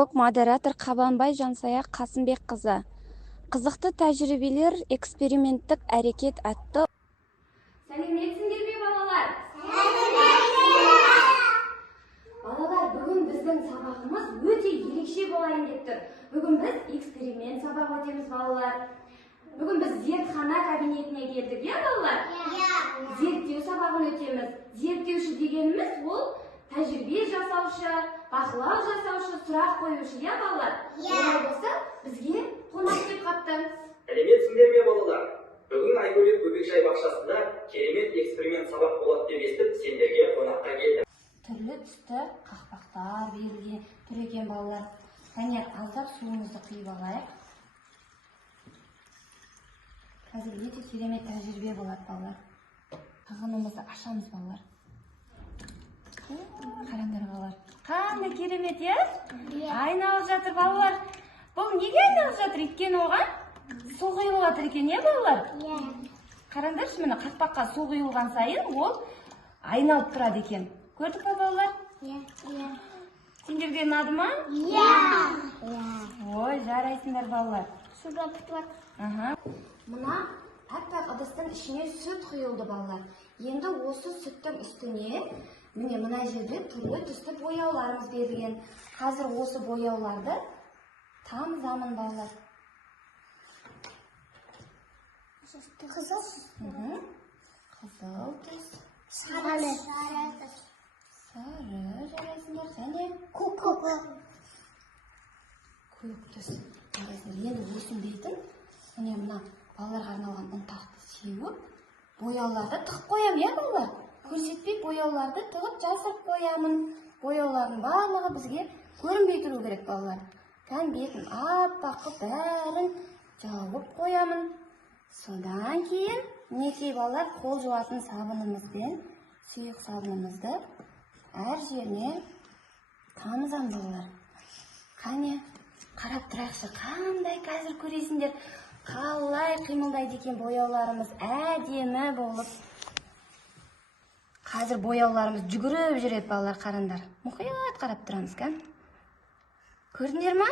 педагог, модератор Қабанбай Жансая Қасымбекқызы. Қызықты тәжірибелер, эксперименттік әрекет атты. Сәлеметсіңдер ме, балалар? Балалар, бүгін біздің сабағымыз өте ерекше болайын деп тұр. Бүгін біз эксперимент сабақ өтеміз, балалар. Бүгін біз зертхана кабинетіне келдік, я, балалар? Зерттеу сабағын өтеміз. Зерттеуші дегеніміз ол тәжірибе жасаушы, бақылау жасаушы, сұрақ қоюшы, я, балалар? Олай болса, бізге қонақ келіп қапты. Сәлеметсіңдер ме, балалар? Бүгін Айгөлет бөбекжай бақшасында керемет эксперимент сабақ болады деп естіп, сендерге қонаққа келдім. Түрлі түсті қақпақтар берілген тұр екен, балалар. Кәне, аздап суымызды құйып алайық. Қазір өте керемет тәжірибе болады, балалар. Тағынымызды ашамыз, балалар. Қараңдар, балалар. Қандай керемет, е? Айналып жатыр, балалар. Бұл неге айналып жатыр? Өйткені оған су құйылып жатыр екен, не, балалар? Қараңдаршы, міне қақпаққа су құйылған сайын ол айналып тұрады екен. Көрдік па, балалар? Сендерге ұнады ма? Ой, жарайсыңдар, балалар. Суға пұтылады. Мына аппақ ыдыстың ішіне сүт құйылды, балалар. Енді осы сүттің үстіне міне мына жерде түрлі түсті бояуларымыз берілген. Қазір осы бояуларды тамызамын, балалар. Қызыл. Қызыл түс. Сары. Сары жарайсыңдар, және Көк. көк түс. Енді өсім дейтін, міне мына балаларға арналған ұнтақты сеуіп, бояуларды тығып қоямын, я, балалар? Көрсетпей бояуларды тығып жасырып қоямын. Бояулардың барлығы бізге көрінбей тұру керек, балалар. Бетін аппақ бәрін жауып қоямын. Содан кейін мінекей, балалар, қол жуатын сабынымызбен сұйық сабынымызды әр жеріне тамызам, балалар. Қане, қарап тұрайықшы, қандай қазір көресіңдер, қалай қимылдайды екен бояуларымыз әдемі болып. Қазір бояуларымыз жүгіріп жүреді, балалар, қараңдар. Мұқият қарап тұрамыз, кән? Көрдіңдер ма?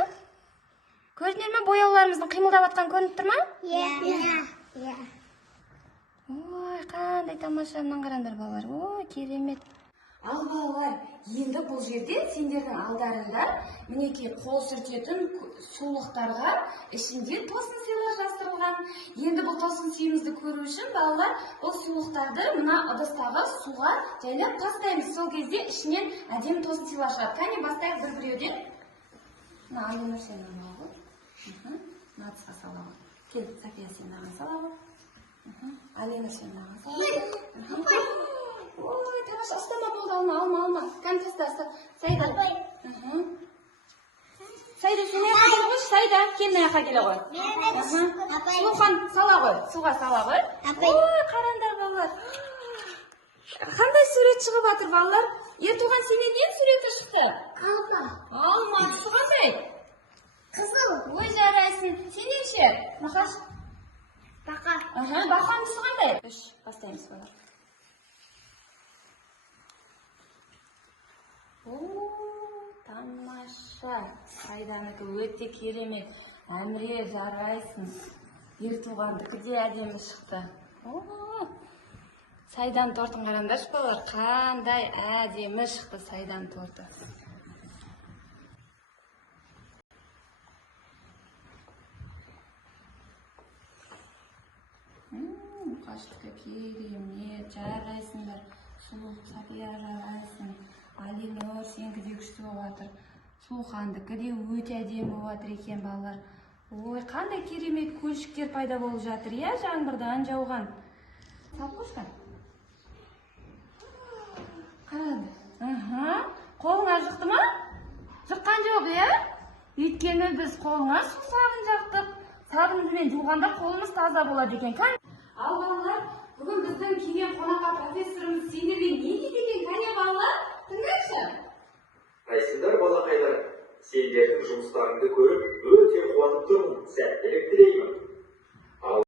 Көрдіңдер ма, бояуларымыздың қимылдап атқан көрініп тұр ма? Ой, қандай тамаша, мынаны қараңдар, балалар. Ой, керемет. Ал, балалар, енді бұл жерде сендердің алдарында мінекей қол сүртетін сулықтарға ішінде тосын сыйлар жасырылған. Енді бұл тосын сыйымызды көру үшін, балалар, бұл сулықтарды мына ыдыстағы суға жайлап тастаймыз. Сол кезде ішінен әдемі тосын сыйлар шығады. Кәне, бастайық бір-біреуден. Мына Алина сен ана ғой. Мына тұсқа сала ғой. Кел, Сафия сен ана сала ғой. Алина сен ана сала ғой. Ой, тамаша, ұстама болды, алма. Кәне, таста. Сайда. Сайда, сен аяққа келе ғой, Сайда. Кел, аяққа келе ғой. Суған сала ғой, суға сала ғой. Ой, қараңдар, балалар. Қандай сурет шығып жатыр, балалар? Ертуған сенен не суреті шықты? Алма, түсі қандай? Қызыл. Ой, жарайсың. Сенен ше? Мақаш? Бақа. Бақаның түсі қандай? Үш, бастаймыз, балалар. Тамаша. Сайданікі өте керемет. Әміре, жарайсың. Ертуғандікі де әдемі шықты. Сайдан тортын қараңдаршы, балалар, қандай әдемі шықты сайдан торты. Мұқаштікі керемет, жарайсыңдар. Сұлу, Сапия, жарайсың. Алинор, сенкі де күшті болып жатыр. Суқандікі де өте әдемі болып жатыр екен, балалар. Ой, қандай керемет көлшіктер пайда болып жатыр, я, жаңбырдан жауған. Сап қошқа? Қарады. Қолыңа жұқты ма? Жұққан жоқ, е? Өйткені біз қолыңа су сабын жақтық. Сабынымен жуғанда қолымыз таза болады екен. Ал, балалар, бүгін біздің келген қонаққа профессорымыз сендерге не дейді екен, кәне, балалар? Тыңдайықшы. Қайсыңдар, балақайлар, сендердің жұмыстарыңды көріп, өте қуанып тұрмын. Сәттілік тілеймін.